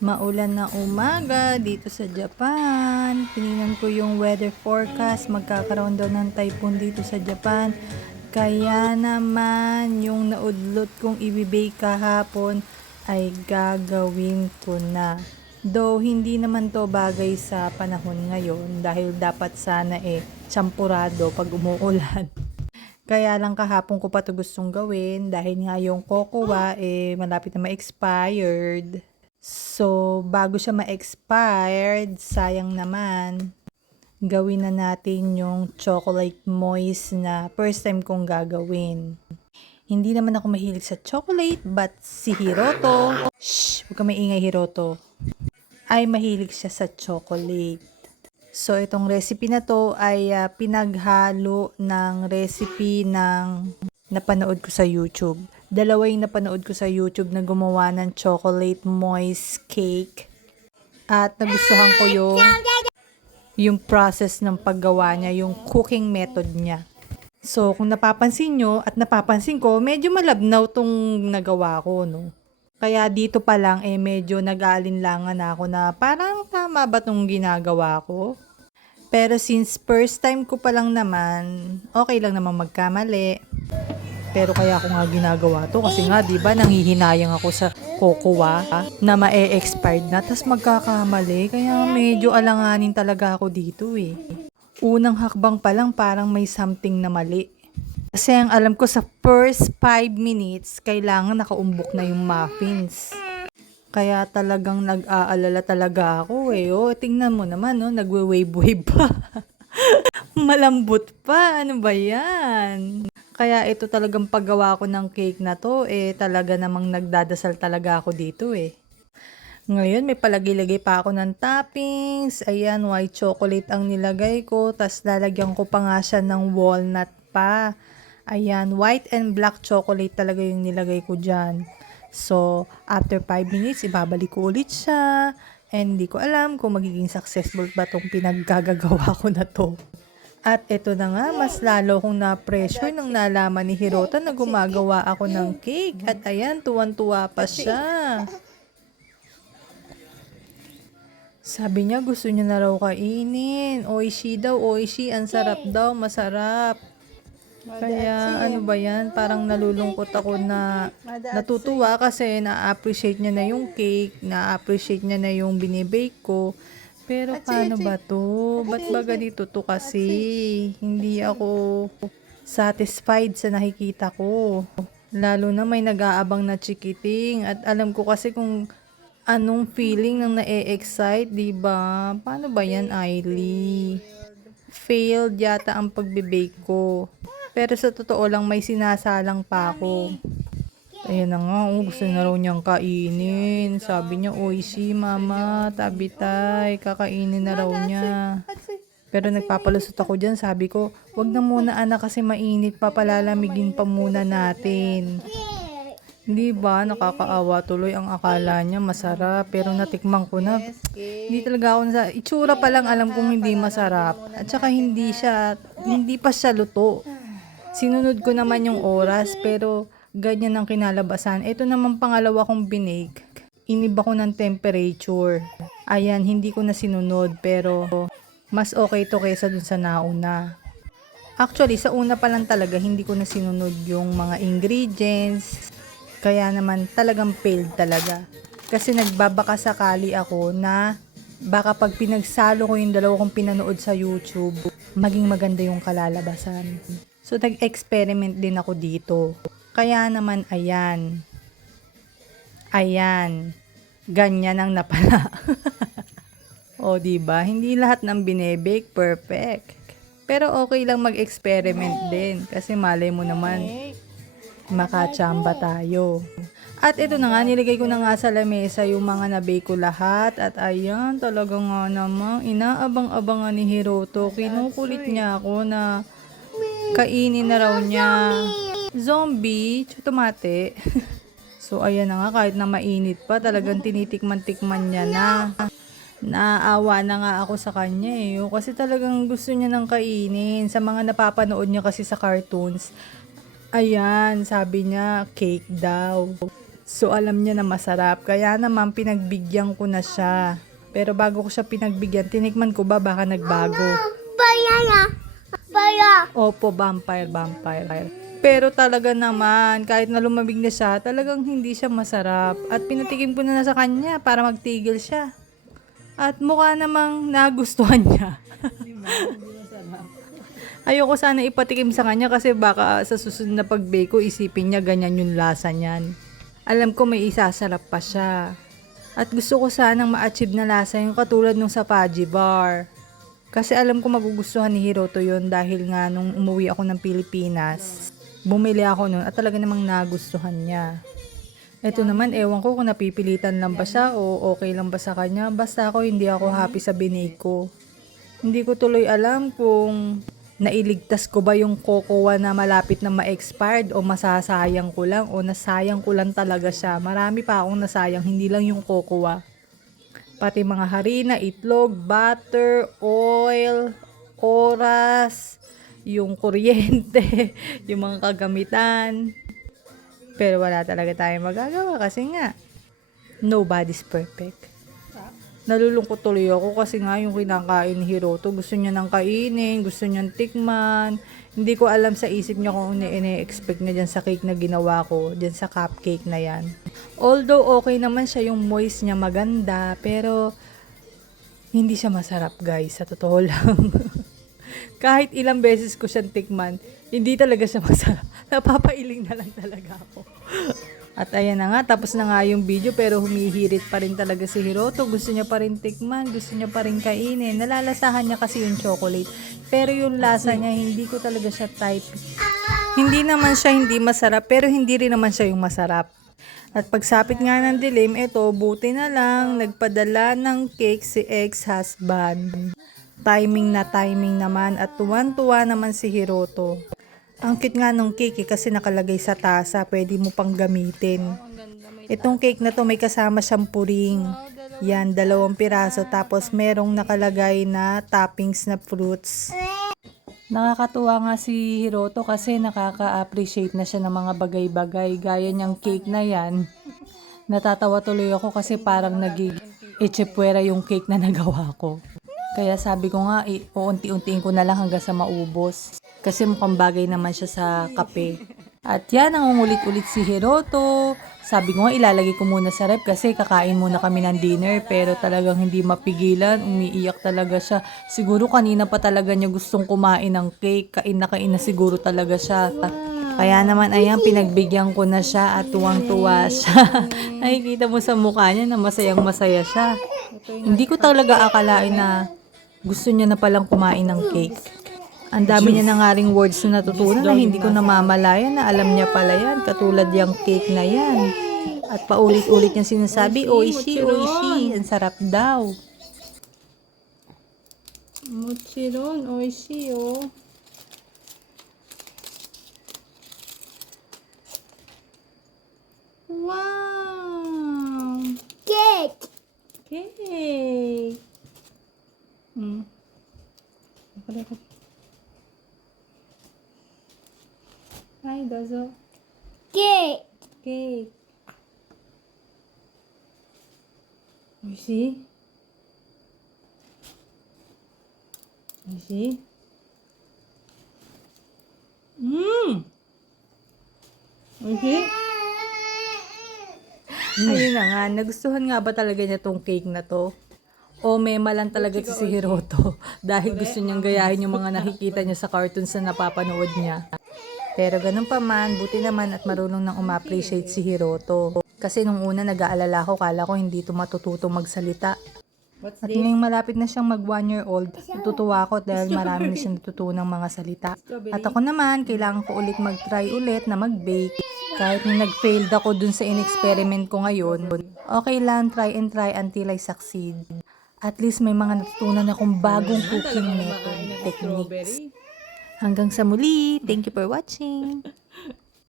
Maulan na umaga dito sa Japan. Tinignan ko yung weather forecast. Magkakaroon daw ng typhoon dito sa Japan. Kaya naman yung naudlot kong ibibake kahapon ay gagawin ko na. Though hindi naman to bagay sa panahon ngayon dahil dapat sana champurado pag umuulan. Kaya lang kahapon ko pa to gustong gawin dahil nga yung cocoa malapit na ma-expired. So, bago siya ma-expired, sayang naman, gawin na natin yung chocolate moist na first time kong gagawin. Hindi naman ako mahilig sa chocolate, but si Hiroto, huwag ka maingay Hiroto, ay mahilig siya sa chocolate. So, itong recipe na to ay pinaghalo ng recipe ng napanood ko sa YouTube. Dalawa yung napanood ko sa YouTube na gumawa ng chocolate moist cake. At nagustuhan ko yung process ng paggawa niya, yung cooking method niya. So, kung napapansin nyo at napapansin ko, medyo malabnaw tong nagawa ko, no? Kaya dito pa lang, medyo nag-aalinlangan na ako na parang tama ba tong ginagawa ko? Pero since first time ko pa lang naman, okay lang naman magkamali. Pero kaya ako nga ginagawa to kasi nga 'di ba nanghihinayang ako sa cocoa na ma-expired na tas magkakamali kaya medyo alanganin talaga ako dito Unang hakbang pa lang parang may something na mali. Kasi ang alam ko sa first 5 minutes kailangan nakaumbok na yung muffins. Kaya talagang nag-aalala talaga ako tingnan mo naman nagwe-wave-wave pa. Malambot pa, ano ba 'yan? Kaya ito talagang paggawa ko ng cake na to, talaga namang nagdadasal talaga ako dito Ngayon, may palagay-lagay pa ako ng toppings. Ayan, white chocolate ang nilagay ko. Tas lalagyan ko pa nga siya ng walnut pa. Ayan, white and black chocolate talaga yung nilagay ko dyan. So, after 5 minutes, ibabalik ko ulit siya. And hindi ko alam kung magiging successful ba tong pinaggagawa ko na to. At ito na nga, mas lalo kong na-pressure nang nalaman ni Hirota na gumagawa ako ng cake. At ayan, tuwan-tuwa pa siya. Sabi niya gusto niya na raw kainin. Oishi daw, oishi. Ang sarap daw, masarap. Kaya ano ba yan, parang nalulungkot ako na natutuwa kasi na-appreciate niya na yung cake, na-appreciate niya na yung binibake ko. Pero paano ba to? Ba't ba ganito to kasi? Hindi ako satisfied sa nakikita ko. Lalo na may nag-aabang na chikiting. At alam ko kasi kung anong feeling ng na-excite, diba? Paano ba yan, Ailey? Failed yata ang pagbe-bake ko. Pero sa totoo lang may sinasalang pa ako. Ayan na nga, gusto na raw niyang kainin. Sabi niya, oishi mama, tabitay, kakainin na raw niya. Pero nagpapalusot ako dyan, sabi ko, wag na muna anak kasi mainit pa, palalamigin pa muna natin. Hindi ba, nakakaawa tuloy ang akala niya masarap, pero natikman ko na. Hindi talaga ako sa itsura pa lang alam kong hindi masarap. At saka hindi pa siya luto. Sinunod ko naman yung oras, pero ganyan ang kinalabasan. Ito naman pangalawa kong binake. Iniba ko ng temperature. Ayan, hindi ko na sinunod pero mas okay to kaysa dun sa nauna. Actually, sa una pa lang talaga hindi ko na sinunod yung mga ingredients. Kaya naman talagang failed talaga. Kasi nagbabaka sakali ako na baka pag pinagsalo ko yung dalawa kong pinanood sa YouTube, maging maganda yung kalalabasan. So, nag-experiment din ako dito. Kaya naman, ayan. Ayan. Ganyan ang napala. O, diba? Hindi lahat ng binebake perfect. Pero okay lang mag-experiment din. Kasi malay mo naman, makachamba tayo. At ito na nga, nilagay ko na nga sa lamesa yung mga nabake ko lahat. At ayan, talaga nga namang inaabang-abangan ni Hiroto. Kinukulit niya ako na kainin na raw niya. Zombie, tomate. So, ayan na nga, kahit na mainit pa, talagang tinitikman-tikman niya na. Naawa na nga ako sa kanya kasi talagang gusto niya nang kainin. Sa mga napapanood niya kasi sa cartoons, ayan, sabi niya, cake daw. So alam niya na masarap, kaya naman pinagbigyan ko na siya. Pero bago ko siya pinagbigyan, tinikman ko ba baka nagbago. Opo, vampire. Pero talaga naman, kahit na lumamig na siya, talagang hindi siya masarap. At pinatikim ko na sa kanya para magtigil siya. At mukha namang nagustuhan niya. Ayoko sana ipatikim sa kanya kasi baka sa susunod na pag-bake ko, isipin niya ganyan yung lasa niyan. Alam ko may isasarap pa siya. At gusto ko sanang ma-achieve na lasa yung katulad nung sa Paji Bar. Kasi alam ko magugustuhan ni Hiroto yun dahil nga nung umuwi ako ng Pilipinas, bumili ako nun at talaga namang nagustuhan niya. Ito naman, ewan ko kung napipilitan lang ba siya o okay lang ba sa kanya. Basta ako hindi ako happy sa binake ko. Hindi ko tuloy alam kung nailigtas ko ba yung cocoa na malapit na ma-expired o masasayang ko lang o nasayang ko lang talaga siya. Marami pa akong nasayang, hindi lang yung cocoa. Pati mga harina, itlog, butter, oil, oras, yung kuryente, yung mga kagamitan. Pero wala talaga tayong magagawa kasi nga, nobody's perfect. Nalulungkot tuloy ako kasi nga yung kinakain ni Hiroto, gusto niya nang kainin, gusto niyang tikman. Hindi ko alam sa isip niya kung ine-expect niya dyan sa cake na ginawa ko, dyan sa cupcake na yan. Although okay naman siya, yung moist niya maganda, pero hindi siya masarap guys, sa totoo lang. Kahit ilang beses ko siyang tikman, hindi talaga siya masarap. Napapailing na lang talaga ako. At ayan na nga, tapos na nga yung video pero humihirit pa rin talaga si Hiroto. Gusto niya pa rin tikman, gusto niya pa rin kainin. Nalalasahan niya kasi yung chocolate. Pero yung lasa niya, hindi ko talaga siya type. Hindi naman siya hindi masarap, pero hindi rin naman siya yung masarap. At pagsapit nga ng dilim, eto, buti na lang, nagpadala ng cake si ex-husband. Timing naman at tuwan-tuwa naman si Hiroto. Ang cute nga nung cake kasi nakalagay sa tasa, pwede mo pang gamitin. Itong cake na to may kasama siyang puring. Yan, 2 piraso tapos merong nakalagay na toppings na fruits. Nakakatuwa nga si Hiroto kasi nakaka-appreciate na siya ng mga bagay-bagay. Gaya niyang cake na yan. Natatawa tuloy ako kasi parang naging echepwera yung cake na nagawa ko. Kaya sabi ko nga, uunti-untiin ko na lang hanggang sa maubos. Kasi mukhang bagay naman siya sa kape. At yan, nangungulit-ulit si Hiroto. Sabi ko nga, ilalagay ko muna sa rep kasi kakain muna kami ng dinner. Pero talagang hindi mapigilan, umiiyak talaga siya. Siguro kanina pa talaga niya gustong kumain ng cake. Kain na siguro talaga siya. Kaya naman, ayan, pinagbigyan ko na siya at tuwang-tuwa siya. Nakikita mo sa mukha niya na masayang-masaya siya. Hindi ko talaga akalain na gusto niya na palang kumain ng cake. Ang dami niya na nga ring words na natutunan na hindi ko namamalayan na alam niya pala yan. Katulad yung cake na yan. At paulit-ulit niyang sinasabi, oishi, oishi. Ang sarap daw. Mochiron, oishi, oh. Wow! Cake! Cake! Hi, dozo. Cake! Cake. Oishi? Oishi? Oishi? Ayun na nga, nagustuhan nga ba talaga niya tong cake na to? O mema lang talaga si Hiroto dahil gusto niyang gayahin yung mga nakikita niya sa cartoons na napapanood niya. Pero ganun pa man, buti naman at marunong nang uma-appreciate si Hiroto. Kasi nung una nag-aalala ko, kala ko hindi ito matututong magsalita. At ngayong malapit na siyang mag 1 year old, natutuwa ako dahil marami na siyang natutunang mga salita. At ako naman, kailangan ko ulit mag-try ulit na mag-bake. Kahit na nag-failed ako dun sa in-experiment ko ngayon, okay lang, try and try until I succeed. At least may mga natutunan akong bagong cooking method techniques. Hanggang sa muli, thank you for watching.